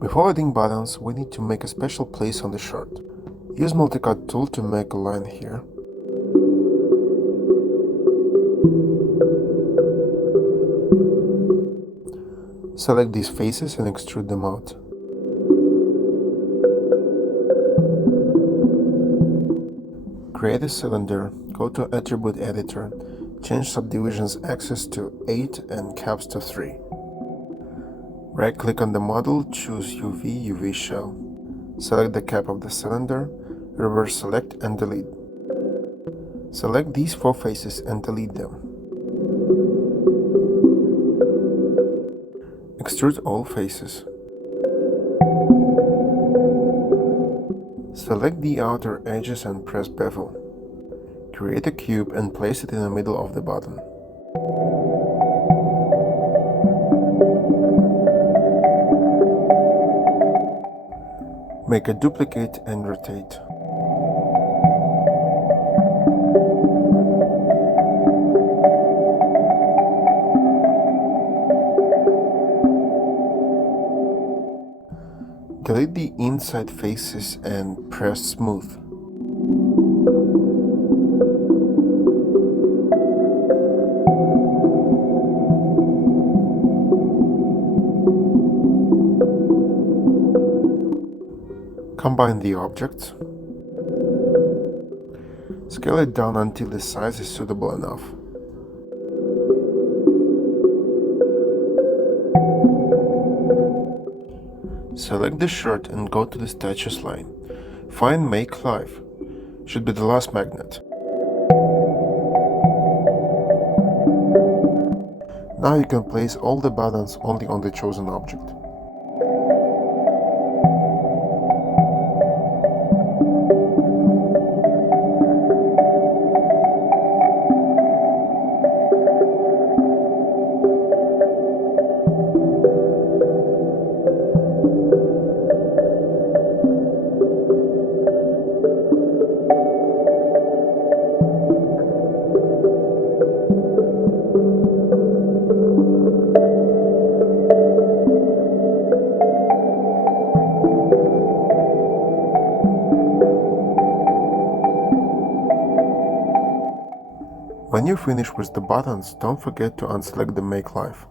Before adding buttons, we need to make a special place on the shirt. Use multicut tool to make a line here. Select these faces and extrude them out. Create a cylinder, go to Attribute Editor, change Subdivisions Axis to 8 and Caps to 3. Right-click on the model, choose UV shell. Select the cap of the cylinder, reverse select and delete. Select these 4 faces and delete them. Extrude all faces. Select the outer edges and press bevel. Create a cube and place it in the middle of the button. Make a duplicate and rotate. Delete the inside faces and press smooth. Combine the objects. Scale it down until the size is suitable enough. Select the shirt and go to the status line. Find Make Live. Should be the last magnet. Now you can place all the buttons only on the chosen object. When you finish with the buttons, don't forget to unselect the Make Live.